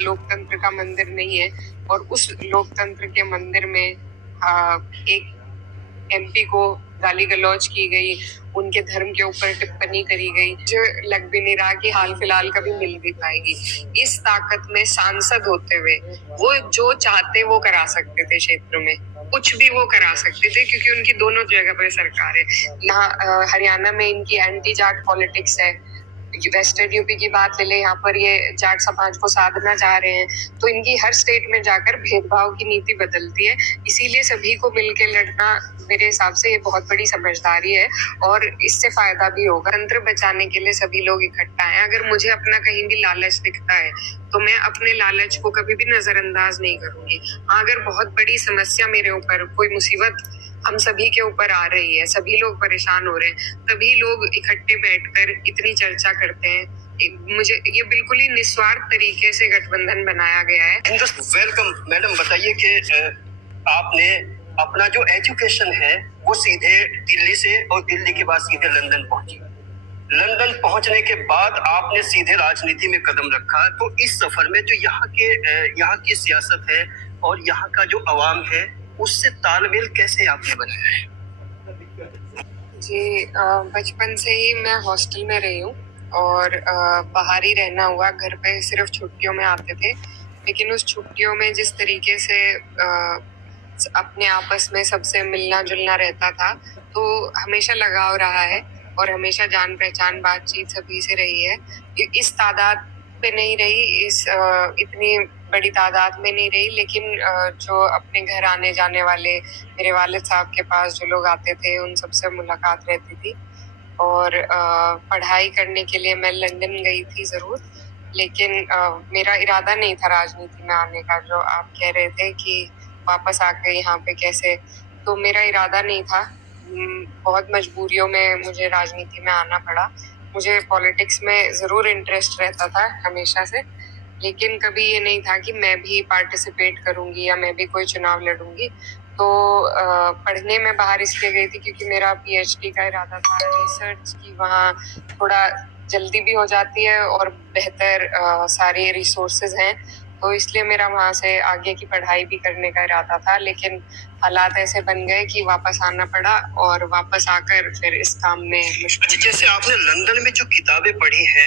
लोकतंत्र का मंदिर नहीं है और उस लोकतंत्र के मंदिर में एक एमपी को गाली गलौज की गई, उनके धर्म के ऊपर टिप्पणी करी गई, जो लग भी नहीं रहा कि हाल फिलहाल कभी मिल भी पाएगी। इस ताकत में सांसद होते हुए वो जो चाहते वो करा सकते थे, क्षेत्र में कुछ भी वो करा सकते थे, क्योंकि उनकी दोनों जगह पर सरकार है। यहाँ हरियाणा में इनकी एंटी जाट पॉलिटिक्स है। वेस्टर्न यूपी की बात ले ले, यहाँ पर ये जाट समाज को साधना चाह रहे हैं, तो इनकी हर स्टेट में जाकर भेदभाव की नीति बदलती है। इसीलिए सभी को मिलकर लड़ना मेरे हिसाब से ये बहुत बड़ी समझदारी है और इससे फायदा भी होगा। तंत्र बचाने के लिए सभी लोग इकट्ठा हैं। अगर मुझे अपना कहीं भी लालच दिखता है तो मैं अपने लालच को कभी भी नजरअंदाज नहीं करूंगी। अगर बहुत बड़ी समस्या मेरे ऊपर, कोई मुसीबत हम सभी के ऊपर आ रही है, सभी लोग परेशान हो रहे हैं, तभी लोग इकट्ठे बैठकर इतनी चर्चा करते हैं। मुझे ये बिल्कुल ही निस्वार्थ तरीके से गठबंधन बनाया गया है। वेलकम मैडम, बताइए कि आपने अपना जो एजुकेशन है वो सीधे दिल्ली से और दिल्ली के बाद सीधे लंदन पहुंची। लंदन पहुंचने के बाद आपने सीधे राजनीति में कदम रखा, तो इस सफर में जो यहाँ की सियासत है और यहाँ का जो अवाम है उससे तालमेल कैसे आपने बनाया है? जी, बचपन से ही मैं हॉस्टल में रही हूँ और बाहर ही रहना हुआ। घर पे सिर्फ छुट्टियों में आते थे, लेकिन उस छुट्टियों में जिस तरीके से अपने आपस में सबसे मिलना जुलना रहता था, तो हमेशा लगाव रहा है और हमेशा जान पहचान बातचीत सभी से रही है। इस तादाद पे नहीं रही, इस इतनी बड़ी तादाद में नहीं रही, लेकिन जो अपने घर आने जाने वाले मेरे वालिद साहब के पास जो लोग आते थे उन सबसे मुलाकात रहती थी। और पढ़ाई करने के लिए मैं लंदन गई थी ज़रूर, लेकिन मेरा इरादा नहीं था राजनीति में आने का। जो आप कह रहे थे कि वापस आकर यहाँ पे कैसे, तो मेरा इरादा नहीं था। बहुत मजबूरियों में मुझे राजनीति में आना पड़ा। मुझे पॉलिटिक्स में ज़रूर इंटरेस्ट रहता था हमेशा से, लेकिन कभी ये नहीं था कि मैं भी पार्टिसिपेट करूंगी या मैं भी कोई चुनाव लड़ूंगी। तो पढ़ने में बाहर इसलिए गई थी क्योंकि मेरा पीएचडी का इरादा था। रिसर्च की वहाँ थोड़ा जल्दी भी हो जाती है और बेहतर सारे रिसोर्सेज हैं, तो इसलिए मेरा वहाँ से आगे की पढ़ाई भी करने का इरादा था। लेकिन हालात ऐसे बन गए कि वापस आना पड़ा और वापस आकर फिर इस काम में मुश्किल। जैसे आपने लंदन में जो किताबें पढ़ी हैं